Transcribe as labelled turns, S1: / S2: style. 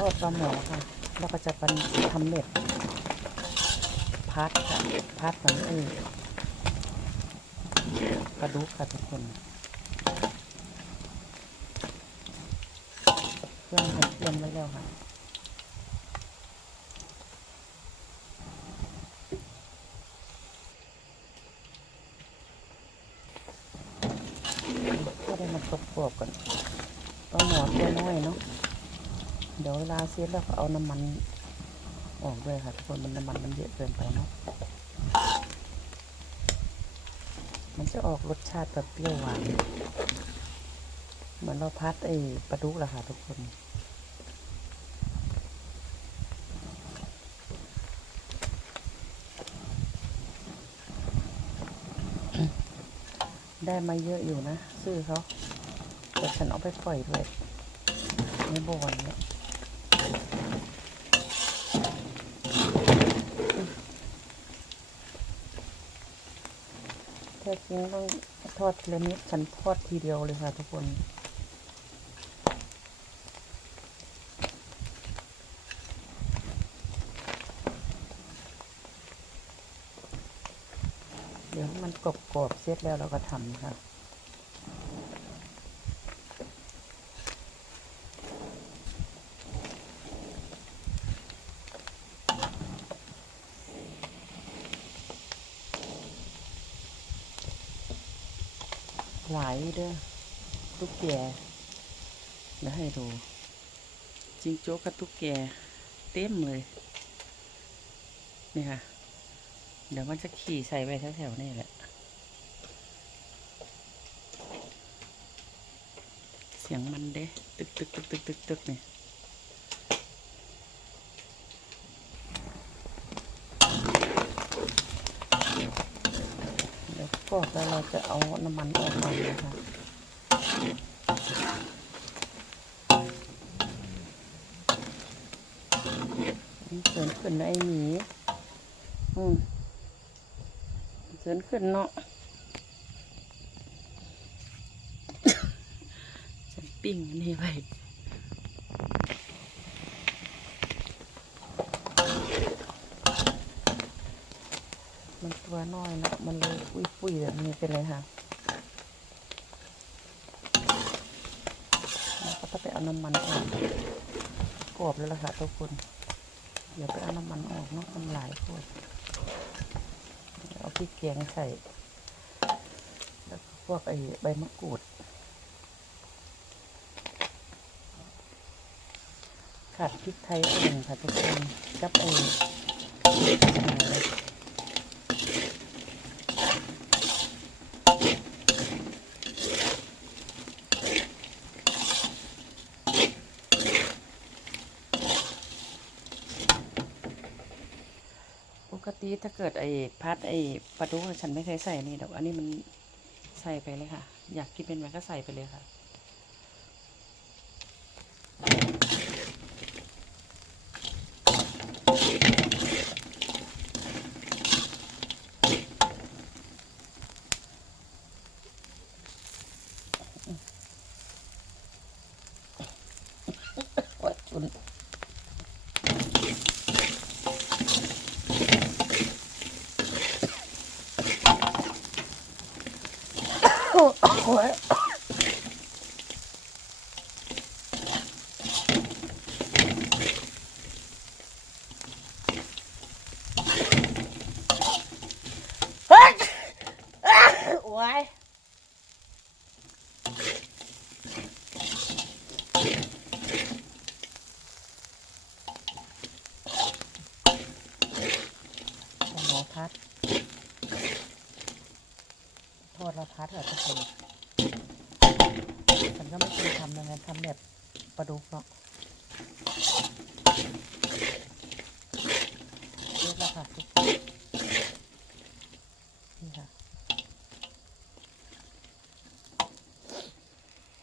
S1: ทอดปลาหมอค่ะ แล้วก็จะเป็นทำเม็ดพัดค่ะพัดเหมือนไอ้กระดูกค่ะทุกคน เครื่องหัดเตรียมไว้แล้วค่ะก็ได้มันตกกรอบก่อนปลาหมอตัวน้อยเนาะ เดี๋ยวเวลาเสียแล้วก็เอาน้ำมันออกด้วยค่ะทุกคนมันน้ำมันมันเยอะเกินไปเนาะมันจะออกรสชาติแบบเปรี้ยวหวานเหมือนเราพัดไอ้ปลาดุกแหละค่ะทุกคนได้มาเยอะอยู่นะ ซื้อเขาแต่ฉันเอาไปปล่อยด้วยในบ่อนเนี่ย แท้จริงต้องทอดทีละนิดฉันทอดทีเดียวเลยค่ะทุกคนเดี๋ยวมันกรอบๆเสร็จแล้วเราก็ทำค่ะ หลายเด้อตุ๊กแกเดี๋ยวให้ดูจิงโจ้กับตุ๊กแกเต็มเลยนี่ค่ะ เดี๋ยวมันจะขี่ใส่ไปแถวๆนี่แหละ เสียงมันเด้ตึกตึกตึกตึกตึกตึกนี่ยว พอกแล้วเราจะเอาน้ำมันออกมานะคะเสรินขึ้นไอ้หมีอืมเสรินขึ้นเนาะฉันปิ้งนี่ไว้ มันตัวน้อยนะมันเลยปุยปุยๆแบบนี้เป็นไรค่ะแล้วก็ต้องไปเอาน้ำมันออกกรอบแล้วล่ะค่ะทุกคนเดี๋ยวไปเอาน้ำมันออกเนาะมันหลายโคตรเอาพริกแกงใส่แล้วก็พวกไอ้ใบมะกรูดขาดพริกไทยอ่อนค่ะทุกคนกับไอ้อะไรปก ติถ้าเกิดไอ้พัดไอ้ปลาดุกฉันไม่เคยใส่นี่ดอกอันนี้มันใส่ไปเลยค่ะ อยากกินเป็นไหมก็ใส่ไปเลยค่ะ อ้ยเฮ้ยโอ้ยหมอพัดโทษเราพัดเหรอทุกคน ก็ไม่เคยทำนะงั้นทำแบบปลาดุกเนาะเยอะแล้วค่ะทุกคน